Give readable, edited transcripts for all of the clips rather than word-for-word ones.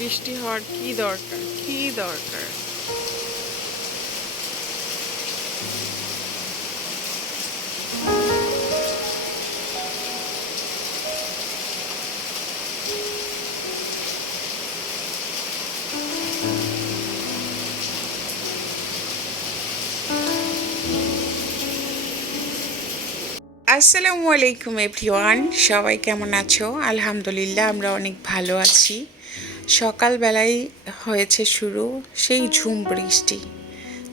বৃষ্টি হওয়ার কি দরকার, কি দরকার? আসসালামু আলাইকুম এভরিওয়ান, সবাই কেমন আছো? আলহামদুলিল্লাহ, আমরা অনেক ভালো আছি। সকালবেলায় হয়েছে শুরু সেই ঝুম বৃষ্টি।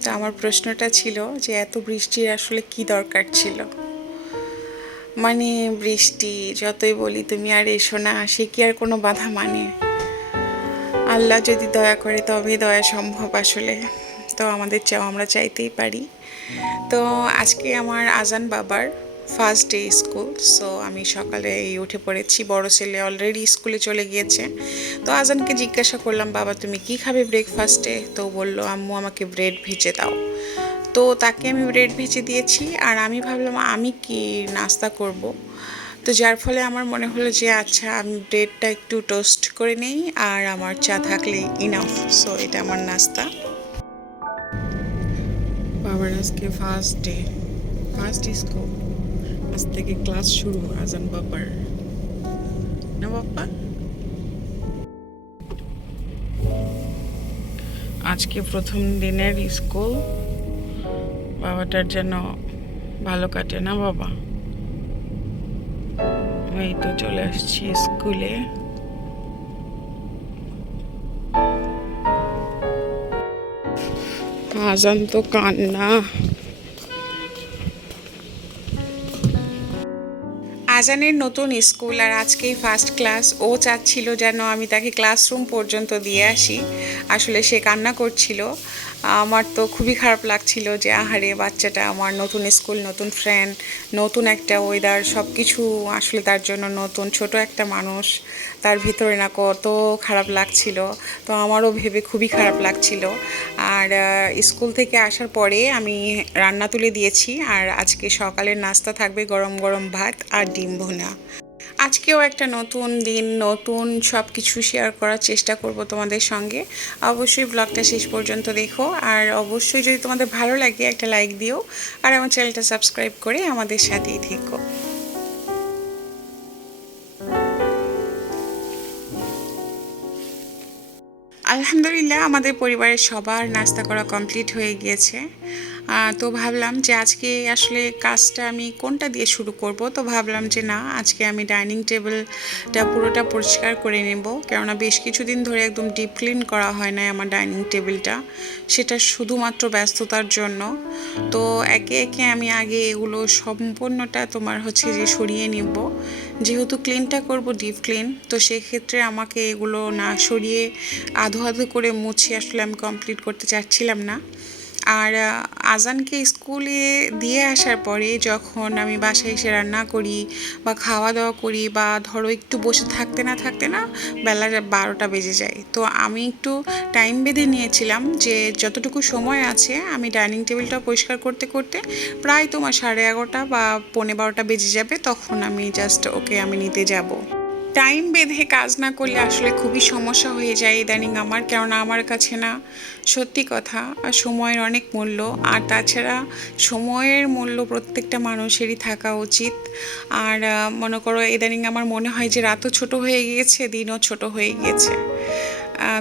তো আমার প্রশ্নটা ছিল যে এত বৃষ্টির আসলে কি দরকার ছিল? মানে বৃষ্টি যতই বলি তুমি আর এসো না, সে কি আর কোনো বাধা মানে? আল্লাহ যদি দয়া করে তবে দয়া সম্ভব আসলে। তো আমাদের চাও আমরা চাইতেই পারি। তো আজকে আমার আজান বাবার ফার্স্ট ডে স্কুল। সো আমি সকালে উঠে পড়েছি, বড় ছেলে অলরেডি স্কুলে চলে গিয়েছে। তো আজানকে জিজ্ঞাসা করলাম, বাবা তুমি কি খাবে ব্রেকফাস্টে? তো বলল, আম্মু আমাকে ব্রেড ভেজে দাও। তো তাকে আমি ব্রেড ভেজে দিয়েছি, আর আমি ভাবলাম আমি কি নাস্তা করব। তো যার ফলে আমার মনে হলো যে আচ্ছা আমি ব্রেডটা একটু টোস্ট করে নেই, আর আমার চা থাকলেই ইনাফ। সো এটা আমার নাস্তা। বাবার আজকে ফার্স্ট ডে, ফার্স্ট স্কুল। আজ থেকে ক্লাস শুরু আজান বাবার, না বাপ্পা? আজকে প্রথম দিনের স্কুল, বাবাটার যেন ভালো কাটে, না বাবা? এই তো চলে আসছি স্কুলে। আজান তো কান্না। আজানের নতুন স্কুল আর আজকেই ফার্স্ট ক্লাস। ও চাচ্ছিল যেন আমি তাকে ক্লাসরুম পর্যন্ত দিয়ে আসি। আসলে সে কান্না করছিল। আমার তো খুবই খারাপ লাগছিল যে আহারে বাচ্চাটা, আমার নতুন স্কুল, নতুন ফ্রেন্ড, নতুন একটা ওয়েদার, সব কিছু আসলে তার জন্য নতুন। ছোট একটা মানুষ, তার ভিতরে না কত খারাপ লাগছিল। তো আমারও ভেবে খুবই খারাপ লাগছিল। আর স্কুল থেকে আসার পরে আমি রান্না তুলে দিয়েছি, আর আজকে সকালের নাস্তা থাকবে গরম গরম ভাত আর ডিম ভুনা। আজকেও একটা নতুন দিন, নতুন সব কিছু শেয়ার করার চেষ্টা করব তোমাদের সঙ্গে। অবশ্যই ব্লগটা শেষ পর্যন্ত দেখো, আর অবশ্যই যদি তোমাদের ভালো লাগে একটা লাইক দিও, আর আমার চ্যানেলটা সাবস্ক্রাইব করে আমাদের সাথেই থেকো। আলহামদুলিল্লাহ, আমাদের পরিবারের সবার নাস্তা করা কমপ্লিট হয়ে গিয়েছে। তো ভাবলাম যে আজকে আসলে কাজটা আমি কোনটা দিয়ে শুরু করব। তো ভাবলাম যে না, আজকে আমি ডাইনিং টেবিলটা পুরোটা পরিষ্কার করে নেব, কেননা বেশ কিছুদিন ধরে একদম ডিপ ক্লিন করা হয় না আমার ডাইনিং টেবিলটা, সেটা শুধুমাত্র ব্যস্ততার জন্য। তো একে একে আমি আগে এগুলো সম্পূর্ণটা তোমার হচ্ছে যে সরিয়ে নিব। যেহেতু ক্লিনটা করব ডিপ ক্লিন, তো সেক্ষেত্রে আমাকে এগুলো না সরিয়ে আধো আধো করে মুছে আসলে আমি কমপ্লিট করতে চাচ্ছিলাম না। আর আজানকে স্কুলে দিয়ে আসার পরে যখন আমি বাসায় এসে রান্না করি বা খাওয়া দাওয়া করি, বা ধরো একটু বসে থাকতে না থাকতে না বেলা 12টা বেজে যায়। তো আমি একটু টাইম বেঁধে নিয়েছিলাম যে যতটুকু সময় আছে আমি ডাইনিং টেবিলটা পরিষ্কার করতে করতে প্রায় তোমার 11:30 বা 11:45 বেজে যাবে, তখন আমি জাস্ট ওকে আমি নিতে যাব। টাইম বেঁধে কাজ না করলে আসলে খুবই সমস্যা হয়ে যায় ইদানিং আমার, কেননা আমার কাছে না সত্যি কথা সময়ের অনেক মূল্য। আর তাছাড়া সময়ের মূল্য প্রত্যেকটা মানুষেরই থাকা উচিত। আর মনে করো ইদানিং আমার মনে হয় যে রাতও ছোট হয়ে গিয়েছে, দিনও ছোট হয়ে গিয়েছে।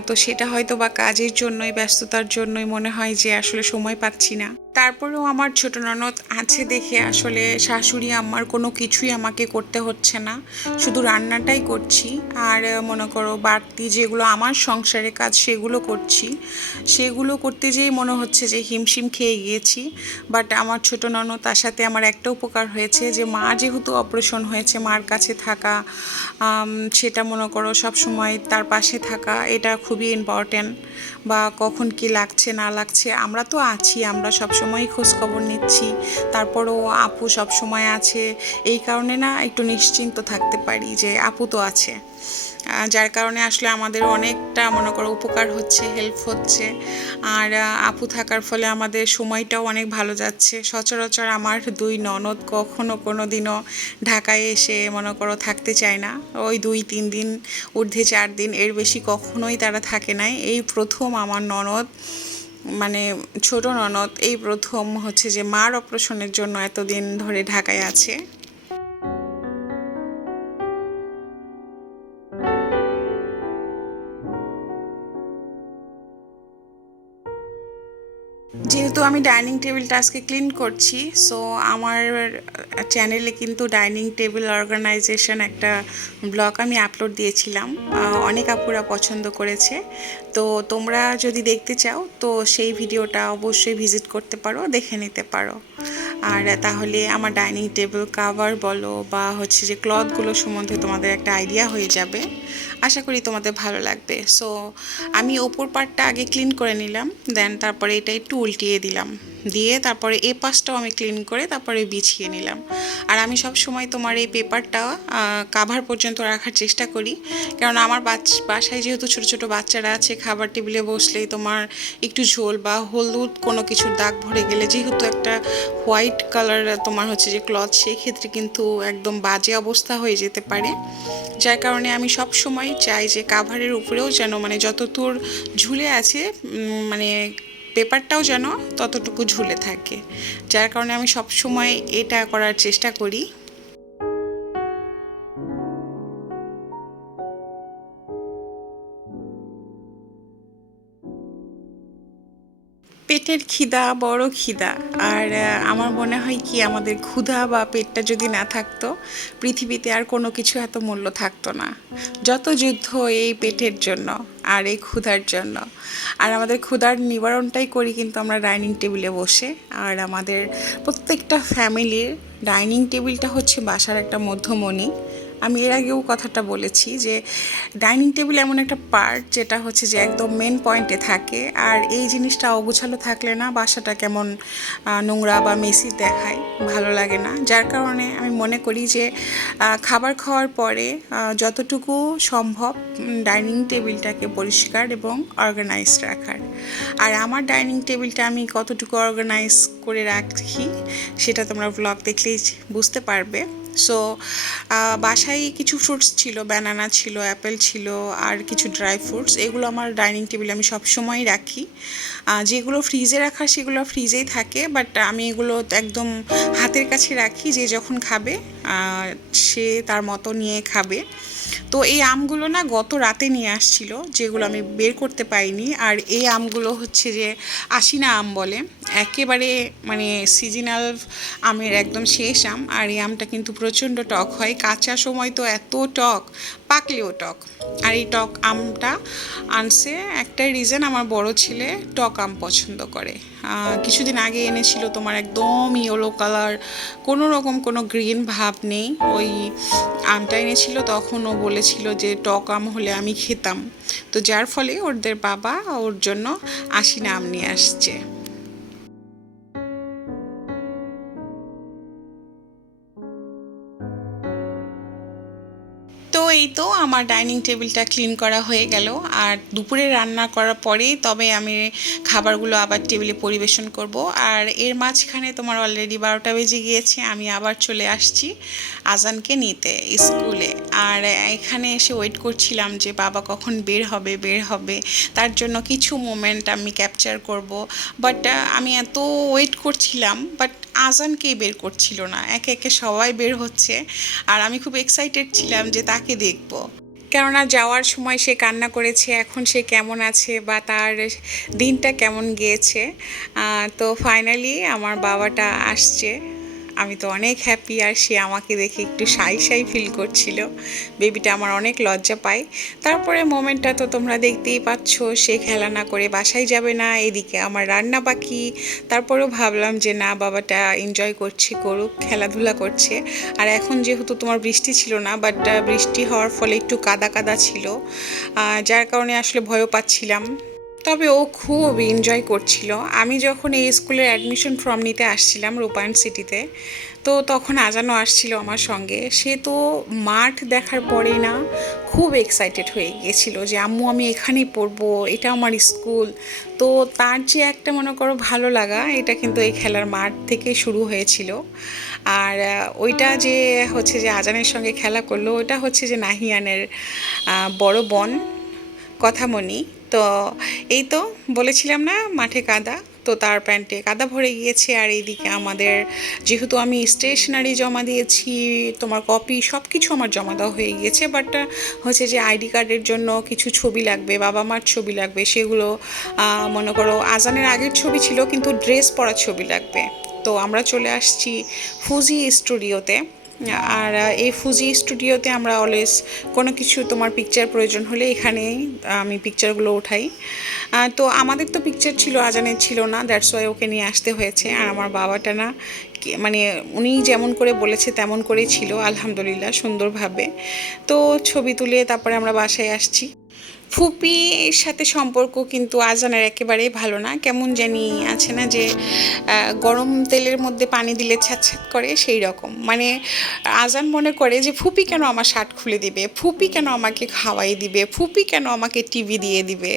তো সেটা হয়তো বা কাজের জন্যই, ব্যস্ততার জন্যই মনে হয় যে আসলে সময় পাচ্ছি না। তারপরেও আমার ছোট ননদ আছে দেখে আসলে শাশুড়ি আম্মার কোনো কিছুই আমাকে করতে হচ্ছে না, শুধু রান্নাটাই করছি। আর মনে করো বাড়তি যেগুলো আমার সংসারে কাজ সেগুলো করছি, সেগুলো করতে যেয়ে মনে হচ্ছে যে হিমশিম খেয়ে গিয়েছি। বাট আমার ছোট ননদ, তার সাথে আমার একটা উপকার হয়েছে যে মা যেহেতু অপারেশন হয়েছে, মার কাছে থাকা, সেটা মনে করো সব সময় তার পাশে থাকা, এটা খুবই ইম্পর্ট্যান্ট। বা কখন কি লাগছে না লাগছে আমরা তো আছি, আমরা সবসময় সবসময় খোঁজ খবর নিচ্ছি, তারপরও আপু সব সময় আছে, এই কারণে না একটু নিশ্চিন্ত থাকতে পারি যে আপু তো আছে। যার কারণে আসলে আমাদের অনেকটা মনে করো উপকার হচ্ছে, হেল্প হচ্ছে। আর আপু থাকার ফলে আমাদের সময়টাও অনেক ভালো যাচ্ছে। সচরাচর আমার দুই ননদ কখনো কোনো দিনও ঢাকায় এসে মনে করো থাকতে চায় না, ওই 2-3 দিন, ঊর্ধ্বে 4 দিন, এর বেশি কখনোই তারা থাকে নাই। এই প্রথম আমার ননদ, মানে ছোট ননদ, এই প্রথম হচ্ছে যে মার অপারেশনের জন্য এতদিন ধরে ঢাকায় আছে। যেহেতু আমি ডাইনিং টেবিলটা আজকে ক্লিন করছি, সো আমার চ্যানেলে কিন্তু ডাইনিং টেবিল অর্গানাইজেশন একটা ব্লগ আমি আপলোড দিয়েছিলাম, অনেক আপুরা পছন্দ করেছে। তো তোমরা যদি দেখতে চাও তো সেই ভিডিওটা অবশ্যই ভিজিট করতে পারো, দেখে নিতে পারো। আর তাহলে আমার ডাইনিং টেবিল কাভার বলো বা হচ্ছে যে ক্লথগুলো সম্বন্ধে তোমাদের একটা আইডিয়া হয়ে যাবে। আশা করি তোমাদের ভালো লাগবে। সো আমি ওপর পার্টটা আগে ক্লিন করে নিলাম, দেন তারপরে এটা একটু উল্টিয়ে দিলাম, দিয়ে তারপরে এই পাশটাও আমি ক্লিন করে তারপরে বিছিয়ে নিলাম। আর আমি সব সময় তোমার এই পেপারটা কাভার পর্যন্ত রাখার চেষ্টা করি, কারণ আমার বাসায় যেহেতু ছোট ছোট বাচ্চারা আছে, খাবার টেবিলে বসলেই তোমার একটু ঝোল বা হলুদ কোনো কিছুর দাগ ভরে গেলে, যেহেতু একটা হোয়াইট কালার তোমার হচ্ছে যে ক্লথ, সেই ক্ষেত্রে কিন্তু একদম বাজে অবস্থা হয়ে যেতে পারে। যার কারণে আমি সব সময় চাই যে কাভারের উপরেও যেন মানে যতদূর ঝুলে আছে, মানে পেপারটাও যেন ততটুকু ঝুলে থাকে। যার কারণে আমি সব সময় এটা করার চেষ্টা করি। পেটের খিদা বড় খিদা। আর আমার মনে হয় কি, আমাদের ক্ষুধা বা পেটটা যদি না থাকতো, পৃথিবীতে আর কোনো কিছু এত মূল্য থাকতো না। যত যুদ্ধ এই পেটের জন্য আর এই ক্ষুধার জন্য। আর আমাদের ক্ষুধার নিবারণটাই করি কিন্তু আমরা ডাইনিং টেবিলে বসে। আর আমাদের প্রত্যেকটা ফ্যামিলির ডাইনিং টেবিলটা হচ্ছে বাসার একটা মধ্যমণি। আমি এর আগেও কথাটা বলেছি যে ডাইনিং টেবিল এমন একটা পার্ট যেটা হচ্ছে যে একদম মেন পয়েন্টে থাকে। আর এই জিনিসটা অগোছালো থাকলে না বাসাটা কেমন নোংরা বা মেসি দেখায়, ভালো লাগে না। যার কারণে আমি মনে করি যে খাবার খাওয়ার পরে যতটুকু সম্ভব ডাইনিং টেবিলটাকে পরিষ্কার এবং অর্গানাইজ রাখার। আর আমার ডাইনিং টেবিলটা আমি কতটুকু অর্গানাইজ করে রাখি সেটা তোমরা ব্লগ দেখলেই বুঝতে পারবে। সো বাসায় কিছু ফ্রুটস ছিল, ব্যানানা ছিল, অ্যাপেল ছিল, আর কিছু ড্রাই ফ্রুটস, এগুলো আমার ডাইনিং টেবিলে আমি সবসময় রাখি। যেগুলো ফ্রিজে রাখা সেগুলো ফ্রিজেই থাকে, বাট আমি এগুলো একদম হাতের কাছে রাখি, যে যখন খাবে সে তার মতো নিয়ে খাবে। তো এই আমগুলো না গত রাতে নিয়ে আসছিল, যেগুলো আমি বের করতে পারিনি। আর এই আমগুলো হচ্ছে যে আশিনা আম বলে, একেবারে মানে সিজনাল আমের একদম শেষ আম। আর এই আমটা কিন্তু প্রচণ্ড টক হয়, কাঁচা সময় তো এত টক, পাকলেও টক। আর এই টক আমটা আনছে একটাই রিজন, আমার বড় ছেলে টক আম পছন্দ করে। কিছুদিন আগে এনেছিল তোমার একদম ইয়েলো কালার, কোনো রকম কোনো গ্রিন ভাব নেই, ওই আমটা এনেছিল। তখন ও বলেছিল যে টক আম হলে আমি খেতাম। তো যার ফলে ওদের বাবা ওর জন্য আশিনা আম নিয়ে আসছে। তো এই তো আমার ডাইনিং টেবিলটা ক্লিন করা হয়ে গেল। আর দুপুরে রান্না করার পরেই তবে আমি খাবারগুলো আবার টেবিলে পরিবেশন করব। আর এর মাঝখানে তোমার অলরেডি 12টা বেজে গিয়েছে, আমি আবার চলে আসছি আজানকে নিতে স্কুলে। আর এখানে এসে ওয়েট করছিলাম যে বাবা কখন বের হবে, তার জন্য কিছু মোমেন্ট আমি ক্যাপচার করব। বাট আমি এত ওয়েট করছিলাম, বাট আজানকেই বের করছিল না, একে একে সবাই বের হচ্ছে। আর আমি খুব এক্সাইটেড ছিলাম যে তাকে দেখব, কেননা যাওয়ার সময় সে কান্না করেছে, এখন সে কেমন আছে বা তার দিনটা কেমন গিয়েছে। তো ফাইনালি আমার বাবাটা আসছে, আমি তো অনেক হ্যাপি। আর সে আমাকে দেখে একটু শাই শাই ফিল করছিল, বেবিটা আমার অনেক লজ্জা পায়। তারপরে মোমেন্টটা তো তোমরা দেখতেই পাচ্ছ, সে খেলা না করে বাসায় যাবে না, এদিকে আমার রান্না বাকি। তারপরেও ভাবলাম যে না, বাবাটা এনজয় করছে, করুক, খেলাধুলা করছে। আর এখন যেহেতু তোমার বৃষ্টি ছিল না, বাট বৃষ্টি হওয়ার ফলে একটু কাদা কাদা ছিল, যার কারণে আসলে ভয়ও পাচ্ছিলাম। তবে ও খুব এনজয় করছিল। আমি যখন এই স্কুলের অ্যাডমিশন ফর্ম নিতে আসছিলাম রূপায়ণ সিটিতে, তো তখন আজানও আসছিল আমার সঙ্গে। সে তো মাঠ দেখার পরেই না খুব এক্সাইটেড হয়ে গিয়েছিল যে আম্মু আমি এখানেই পড়বো, এটা আমার স্কুল। তো তার যে একটা মনে করো ভালো লাগা, এটা কিন্তু এই খেলার মাঠ থেকে শুরু হয়েছিল। আর ওইটা যে হচ্ছে যে আজানের সঙ্গে খেলা করলো, ওইটা হচ্ছে যে নাহিয়ানের বড় বোন কথামণি। তো এই তো বলেছিলাম না মাঠে কাদা, তো তার প্যান্টে কাদা ভরে গিয়েছে। আর এইদিকে আমাদের যেহেতু আমি স্টেশনারি জমা দিয়েছি, তোমার কপি সব কিছু আমার জমা দেওয়া হয়ে গিয়েছে, বাট হচ্ছে যে আইডি কার্ডের জন্য কিছু ছবি লাগবে, বাবা মার ছবি লাগবে, সেগুলো মনে করো আজানের আগের ছবি ছিল কিন্তু ড্রেস পরার ছবি লাগবে। তো আমরা চলে আসছি ফুজি স্টুডিওতে। আর এই ফুজি স্টুডিওতে আমরা অলওয়েজ কোনো কিছু তোমার পিকচার প্রয়োজন হলে এখানেই আমি পিকচারগুলো উঠাই। তো আমাদের তো পিকচার ছিল, আজানের ছিল না, দ্যাটস ওয়াই ওকে নিয়ে আসতে হয়েছে। আর আমার বাবাটা না মানে উনি যেমন করে বলেছে তেমন করেই ছিল, আলহামদুলিল্লাহ সুন্দরভাবে। তো ছবি তুলে তারপরে আমরা বাসায় আসছি। ফুপির সাথে সম্পর্ক কিন্তু আজানের একেবারেই ভালো না, কেমন জানি আছে না যে গরম তেলের মধ্যে পানি দিলে ছ্যাঁত করে সেই রকম। মানে আজান মনে করে যে ফুপি কেন আমার শার্ট খুলে দিবে, ফুপি কেন আমাকে খাওয়াই দিবে, ফুপি কেন আমাকে টিভি দিয়ে দিবে,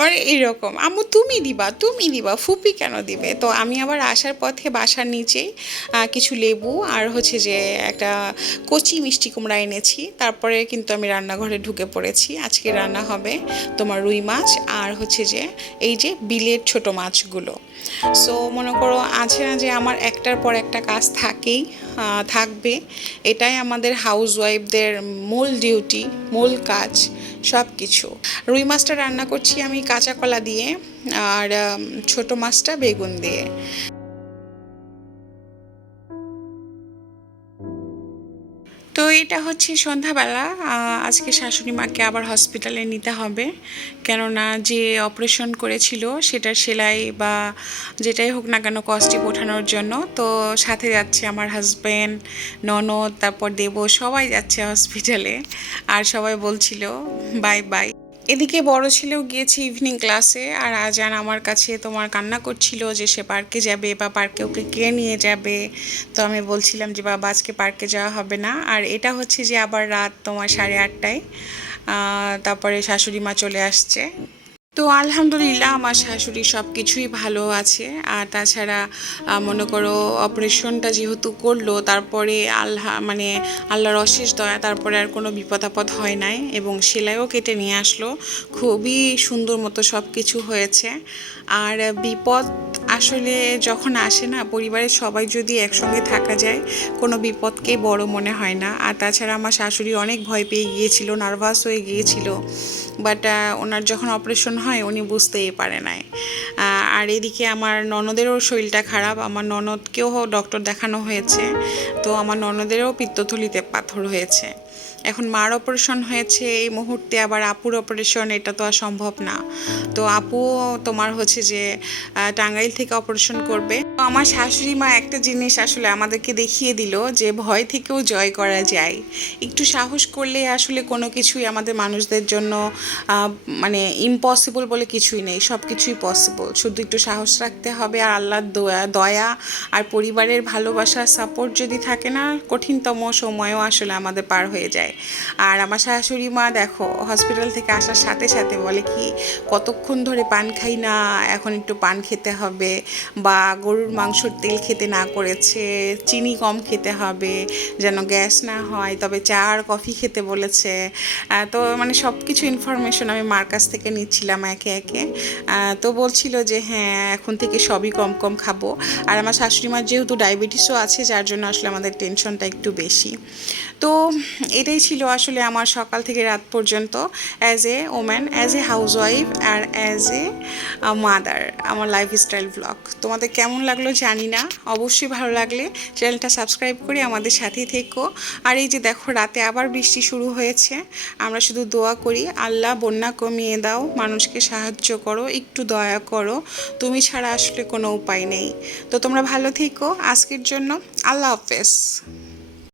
আর এইরকম আম্মু তুমি দিবা তুমি দিবা, ফুপি কেন দিবে। তো আমি আবার আসার পথে বাসার নিচেই কিছু লেবু আর হচ্ছে যে একটা কচি মিষ্টি কুমড়া এনেছি। তারপরে কিন্তু আমি রান্নাঘরে ঢুকে পড়েছি। আজকে রান্না হবে তোমার রুই মাছ আর হচ্ছে যে এই যে বিলের ছোট মাছগুলো। সো মনে করো আছে না যে আমার একটার পর একটা কাজ থাকেই, থাকবে। এটাই আমাদের হাউস ওয়াইফদের মূল ডিউটি, মূল কাজ সব কিছু। রুই মাছটা রান্না করছি আমি কাঁচা কলা দিয়ে, আর ছোট মাছটা বেগুন দিয়ে। তো এটা হচ্ছে সন্ধ্যাবেলা। আজকে শাশুড়ি মাকে আবার হসপিটালে নিতে হবে, কেননা যে অপারেশন করেছিল সেটার সেলাই বা যেটাই হোক না কেন কস্টিপ ওঠানোর জন্য। তো সাথে যাচ্ছে আমার হাজব্যান্ড, ননদ, তারপর দেব, সবাই যাচ্ছে হসপিটালে। আর সবাই বলছিল বাই বাই। এদিকে বড় ছেলেও গিয়েছে ইভিনিং ক্লাসে। আর আজান আমার কাছে তোমার কান্না করছিল যে সে পার্কে যাবে বা পার্কে ওকে কে নিয়ে যাবে। তো আমি বলছিলাম যে বাবা আজকে পার্কে যাওয়া হবে না। আর এটা হচ্ছে যে আবার রাত তোমার 8:30টায় তারপরে শাশুড়ি মা চলে আসছে। তো আলহামদুলিল্লাহ আমার শাশুড়ি সব কিছুই ভালো আছে। আর তাছাড়া মনে করো অপারেশনটা যেহেতু করলো, তারপরে মানে আল্লাহর অশেষ দয়া, তারপরে আর কোনো বিপদ আপদ হয় নাই এবং সেলাইও কেটে নিয়ে আসলো। খুবই সুন্দর মতো সব কিছু হয়েছে। আর বিপদ আসলে যখন আসে না, পরিবারের সবাই যদি একসঙ্গে থাকা যায়, কোনো বিপদকেই বড় মনে হয় না। আর তাছাড়া আমার শাশুড়ি অনেক ভয় পেয়ে গিয়েছিল, নার্ভাস হয়ে গিয়েছিল, বাট ওনার যখন অপারেশন হয় উনি বুঝতেই পারে নাই। আর এদিকে আমার ননদেরও শরীরটা খারাপ, আমার ননদকেও ডক্টর দেখানো হয়েছে। তো আমার ননদেরও পিত্তথলিতে পাথর হয়েছে। এখন মার অপারেশন হয়েছে এই মুহূর্তে, আবার আপুর অপারেশন, এটা তো আর সম্ভব না। তো আপু তোমার হচ্ছে যে টাঙ্গাইল থেকে অপারেশন করবে। তো আমার শাশুড়ি মা একটা জিনিস আসলে আমাদেরকে দেখিয়ে দিল যে ভয় থেকেও জয় করা যায়। একটু সাহস করলে আসলে কোনো কিছুই আমাদের মানুষদের জন্য মানে ইম্পসিবল বলে কিছুই নেই, সব কিছুই পসিবল। শুধু একটু সাহস রাখতে হবে আর আল্লাহর দয়া আর পরিবারের ভালোবাসা সাপোর্ট যদি থাকে না, কঠিনতম সময়ও আসলে আমাদের পার হয়ে যায়। আর আমার শাশুড়ি মা দেখো হসপিটাল থেকে আসার সাথে সাথে বলে কি কতক্ষণ ধরে পান খাই না, এখন একটু পান খেতে হবে, বা গরুর মাংসর তেল খেতে না করেছে, চিনি কম খেতে হবে যেন গ্যাস না হয়, তবে চা আর কফি খেতে বলেছে। তো মানে সব কিছু ইনফরমেশন আমি মার কাছ থেকে নিচ্ছিলাম একে একে। তো বলছিল যে হ্যাঁ এখন থেকে সবই কম কম খাবো। আর আমার শাশুড়ি মার যেহেতু ডায়াবেটিসও আছে, যার জন্য আসলে আমাদের টেনশনটা একটু বেশি। তো এটাই ছিল আসলে আমার সকাল থেকে রাত পর্যন্ত as a woman, as a housewife আর অ্যাজ এ মাদার আমার লাইফস্টাইল ব্লগ। তোমাদের কেমন লাগলো জানি না, অবশ্যই ভালো লাগলে চ্যানেলটা সাবস্ক্রাইব করে আমাদের সাথেই থেকো। আর এই যে দেখো রাতে আবার বৃষ্টি শুরু হয়েছে। আমরা শুধু দোয়া করি আল্লাহ বন্যা কমিয়ে দাও, মানুষকে সাহায্য করো, একটু দয়া করো, তুমি ছাড়া আসলে কোনো উপায় নেই। তো তোমরা ভালো থেকো, আজকের জন্য আল্লাহ হাফেজ।